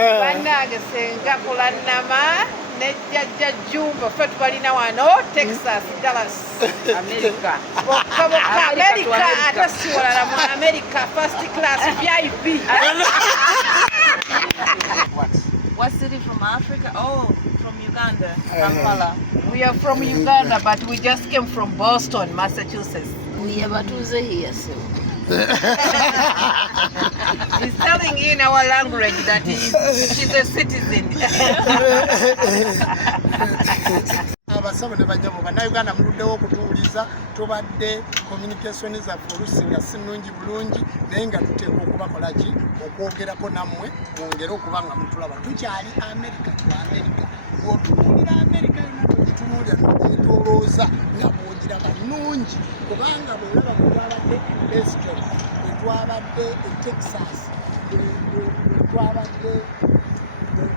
Bannange Senga Kulanama ne Jajja Jumba ffe tubalina wano Texas, Dallas, America. America ate si walala mu America first class VIP. What city from Africa? Oh, from Uganda, Kampala. We are from Uganda, but we just came from Boston, Massachusetts. We are here, so. He's telling you in our language that she's a citizen. Abasabo ne banyabo bannayuganda muluddewo okutuwuliza tubadde communication zaffe oluusi nga si nnungi bulungi naye nga tuteekwa okubakola ki okwogerako nammwe mwongere okuba nga mutulaba tukyali America tu America bw'otunuulira America yonna tugitunuulira nogitolooza nga bw'ogiraba nnungi kubanga bw'olaba bwe twabadde Houston bwe twabadde e Texas bwe twabadde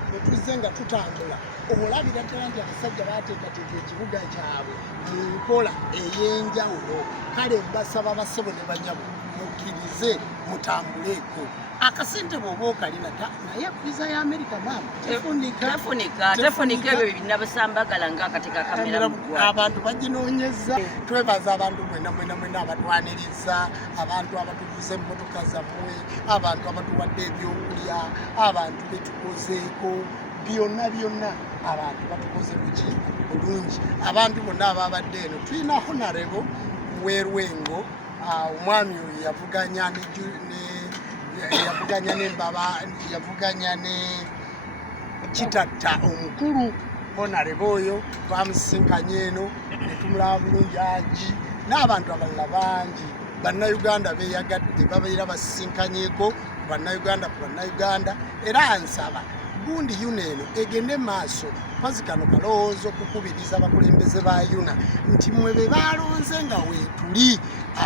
bwe tuzze nga tutambula olabira ddala nti abasajja baateekateeka ekibuga kyabwe mu nkola ey'enjawulo kale mbasaba bassebo ne banyabo mukkirize mutambuleeko akasente bw'oba okalina naye viza ya America maama tefunika ebyo binabasambagala ng'akateka kamera abantu baginoonyeza twebaza abantu mwena abatwaniriza abantu abatuguza emmotoka zammwe abantu abatuwadde ebyokulya abantu betukozeeko byonna abantu batukoze kuki bulungi abantu bonna ababadde eno tulina honorable Werwengo omwami oyo yavuganya ne Kitatta omukulu honorable oyo twamusinkanye eno ne tumulaba bulungi aji n'abantu abalala bangi bannayuganda beeyagadde babeera basinkanyeeko bannayuganda era ansaba gundi yuna eno egende maaso mpazi kano kalowooza okukubiriza abakulembeze ba yuna nti mwe be balonze nga weetuli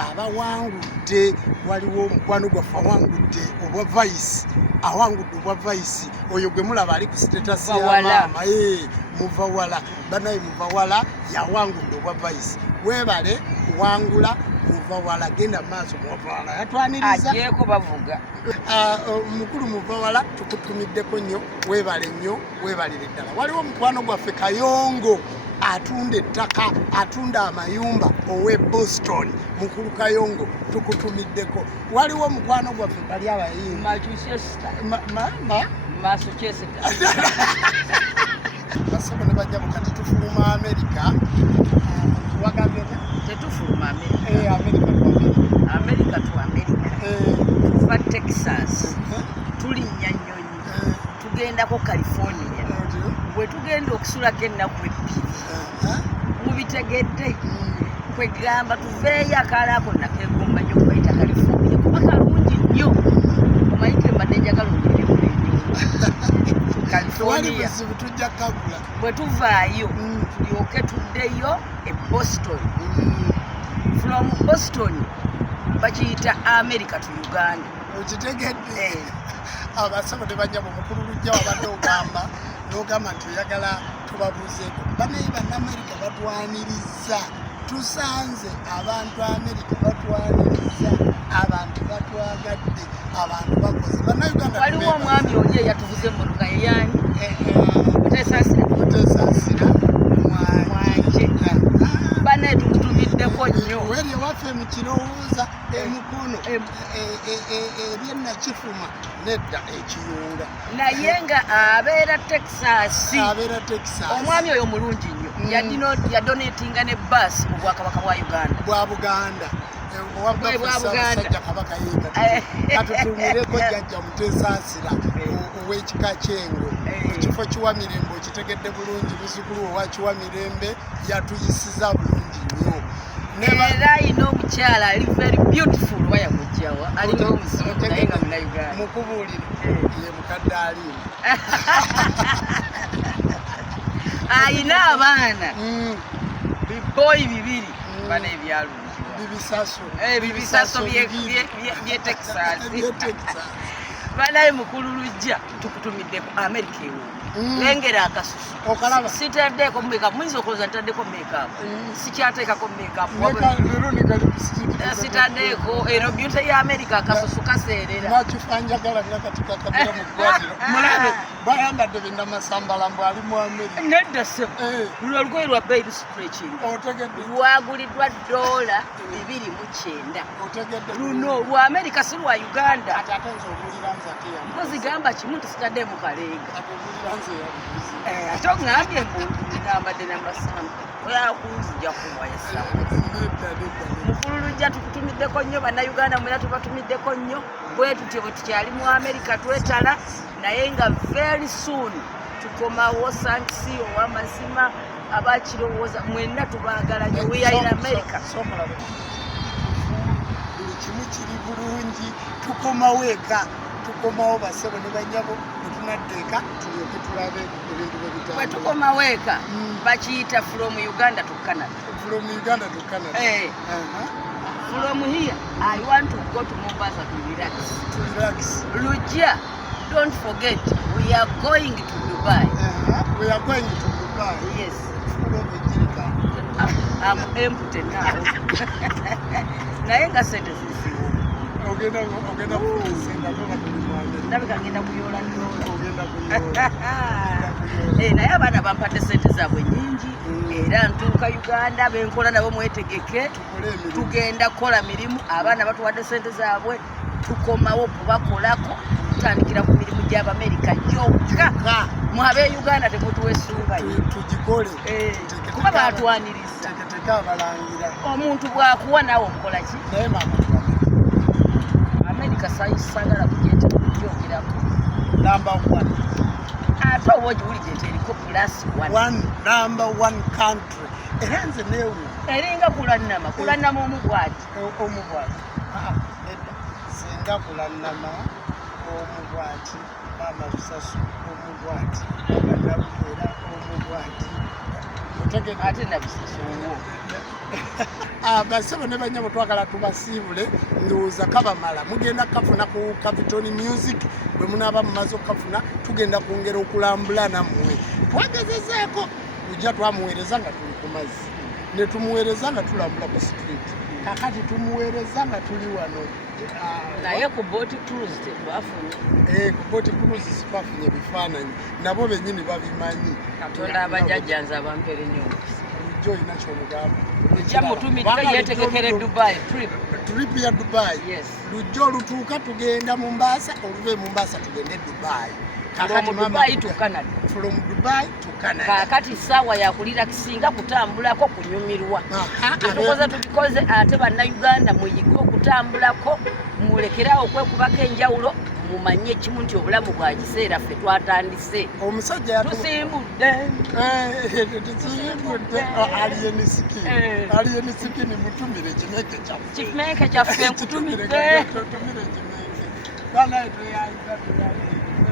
abawangudde waliwo omukwano gwaffe awangudde obwa vice oyo gwe mulaba ali ku status ya maama muvawala banaye muvawala yawangudde obwa vice webale wangula muvawala genda maaso muvawala yatwaniriza ajeeko bavuga mukulu muvawala tukutumiddeko nnyo weebale nnyo weebalire ddala waliwo omukwano gwaffe Kayongo atunda ettaka atunda amayumba owe Boston mukulu Kayongo tukutumiddeko waliwo omukwano gwaffe bali abayimba Massachusetts basaba ne bajja kati tufuluma America wagambye tetufuluma America tu America tuva Texas tulinnya nnyonyi tugendako California bwe tugenda okusulako ennaku ebbiri mubitegedde kwegamba tuveeyo akaalaako nakegomba nnyo kubayita California kuba kalungi nnyo omayike mbadde njagala onyerekula California tujja kagula bwe tuvaayo tulyoke tuddeyo e Boston from Boston bakiyita America to Uganda okitegedde abasaba ne banyabo mukulu lujja wabadde n'ogamba nti oyagala tubabuuzeeko banaye bannamerica batwaniriza tusanze abantu America batwaniriza abantu batwagadde abantu bakoze bannayuganda waliwo omwami oli eyatuvuze emmotoka yeyani Tesaasira mwanje banaye tumutumiddeko nnyo weri ewaffe mu kirowooza emukono ebyennakifuma nedda ekiyunga naye nga abeera Texas omwami oyo mulungi nnyo yadonatinga ne bus mu bwakabaka bwa Uganda bwa Buganda Ssaabasajja Kabaka katutumireko jjajja Mutesaasira ow'ekika ky'Engo ekifo kiwa Mirembe okitegedde bulungi muzzukulu owa kiwa Mirembe yatuyisiza bulungi nnyo era ayina omukyala ali very beautiful wayamugjawa alina omuzungu naye nga Munnayuganda mukubuulire ye mukadde aliina ayina abaana biboyi bibiri bana ebyalungi bibisaso bye Texas banaye mukulu lujja tukutumiddeko America ewo lengera akasusu sitaddeeko makeup muyinza okulooza ntaddeko makeup sikyateekako makeup sitaddeeko eno beauty ya America akasusu kaseerera nakifanjagala nga katika kamera mu ggwaadiro mulabe obadde binna masambala mbu ali mu America. Nedda ssebo. Luno olugoye lwa baby stretching. Otegedde. Lwaguliddwa $209. Otegedde. Luno lwa America si lwa Uganda. Ate nze obulira nze ate ya. Muzigamba kimu tisitadde mu kalenga. Ate obulira nze ya. Ate ongambye mbu ngambadde n'amasamba. Oya kunzija kumwesa. Mukululujja tukutumiddeko nnyo bannayuganda mwera tubatumiddeko nnyo. Bwe tutyo bwe tukyali mu America twetala naye nga very soon tukomawo sankisi ow'amazima abakirowooza mwenna tubaagala nnyo we are in America. Buli kimu kiri bulungi tukomawo eka tukomawo basebo ne banyabo bwe tunadda eka tulyoke tulabe ebintu bwe bitambula. Bwe tukomawo eka bakiyita from Uganda to Canada. From Uganda to Canada. From here, I want to go to Mombasa to relax. To relax. Lucia, don't forget, we are going to Dubai. We are going to Dubai. Yes. Full of America. I'm empty now. Nayenga sente zisiwo. Ogenda kusenga toba kulimwande. Ndabika ngenda kuyola ndola. Ogenda kuyola. Naye abaana bampadde sente zaabwe nnyingi era ntuuka Uganda benkola nabo mwetegeke tugenda kukola mirimu abaana batuwadde sente zaabwe tukomawo kubakolako tutandikira ku mirimu gy'Abamerika gyokka mwabe Uganda temutuwesungayo tugikole kuba batwaniriza abalangira omuntu bwakuwa naawe omukola ki naye maama Amerika sayisagala kugenda kugyogeraku number 1 ate oba ogiwulidde nti eriko number one country era nze neewu eringa Kulanama omubwati Senga Kulanama omubwati maama Lusasu omubwati Nabukera omubwati ate Nabisasu basebo ne banyabo twagala tubasiibule ndowooza kabamala mugenda kafuna ku Capitol Music bwe munaaba mumaze okukafuna tugenda kwongera okulambula nammwe twagezezaako ujja twamuweereza nga tuli ku mazzi ne tumuweereza nga tulambula ku street kakati tumuweereza nga tuli wano naye ku boat cruise tetwafunye ku boat cruise sitwafunye bifaananyi nabo bennyini babimanyi Katonda abajjajjanza abampere nnyo jo ina kyomugamba lujja mutumidde yeetegekere Dubai trip ya Dubai yes lujja olutuuka tugenda Mombasa oluve Mombasa tugende Dubai from Dubai to Canada kakati saawa yakulira kisinga kutambulako kunyumirwa tukoze ate bannayuganda muyige okutambulako mulekerawo okwekubako enjawulo mumanye ekimu nti obulamu bwa kiseera ffe twatandise omusajja tusimbudde aliyenisiki mutumire kimeke kyaffe nkutumidde